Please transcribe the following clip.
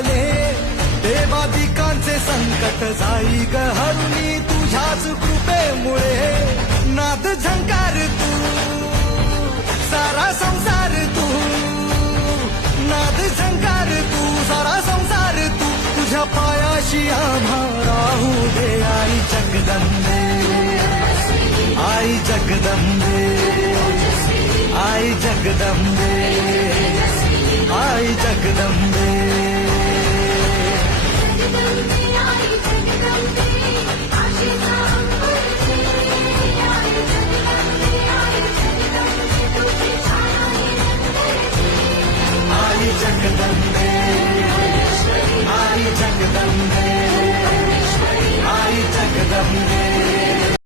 चले देवा पिकांचे संकट जाई गरुणी हरुणी तुझ्याच कृपेमुळे नाद झंकार तू, सारा संसार तू। नाद झंकार तू, सारा संसार तू। तुझ्या पायाशी आम्हा दे आई जगदंबे आई जगदंबे आई जगदंबे आई जगदंबे United down.